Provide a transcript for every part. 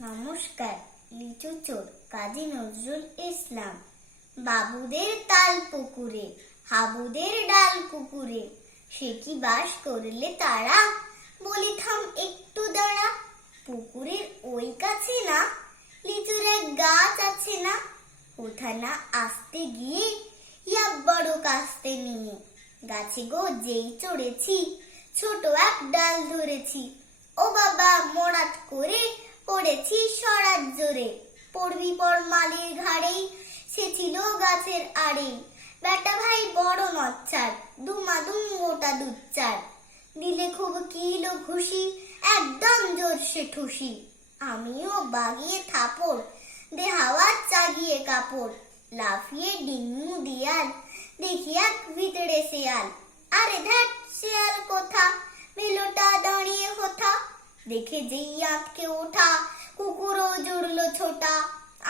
নমস্কার। লিচু চোর কাজী নজরুল ইসলাম। বাবুদের তাল পুকুরে, হাবুদের ডাল কুকুরে, সে কি বাস করলে তারা? বলি থাম একটু দাঁড়া। পুকুরের ওই কাছে না লিচুর এক গাছ আছে না? কোথা না আসতে গিয়ে ইয়া বড় কাস্তে নিয়ে গাছে গো যেই চড়েছি, ছোট এক ডাল ধরেছি। ও বাবা মরাট করে পড়েছি সরাত জোরে। পড়বি পর মালির ঘাড়েই, সে ছিল গাছের আড়েই। বেটা ভাই বড় নচ্ছার, দুমাদুম মোটা দুচ্চার। দিলে খুব কিলো ঘুষি, একদম জোরসে ঠুসি। আমিও বাগিয়ে থাপড়, দে হাওয়া চাগিয়ে কাপড়। লাফিয়ে ডিঙ্গু দিয়াল, দেখি এক ভিতরে শেয়াল। আরে ধ্যাট, শেয়াল কোথা, মেলোটা দাঁড়িয়ে হোথা। দেখে যেই আঁতকে ওঠা, কুকুরও জুড়লো ছোটা।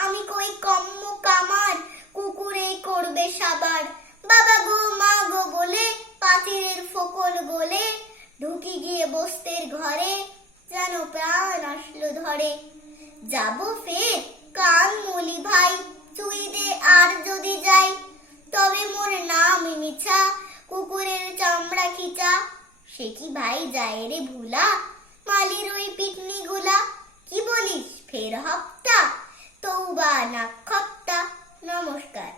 আমি কই কম্ম কামার, কুকুরে করবে সাবার। বাবা গো মা গো বলে পাঁচিরের ফোকল গলে ঢুকি গিয়ে বস্তের ঘরে, যেন প্রাণ আসলো ধরে। যাবো ফের কান মলি ভাই, চুই দে আর যদি যাই। তবে মোর নাম মিছা, কুকুরের চামড়া খিচা। সে কি ভাই যায় রে ভুলা, মালির ওই পিকনি গুলা। কি বলিস ফের হপ্তা, তৌবা না খপ্তা। নমস্কার।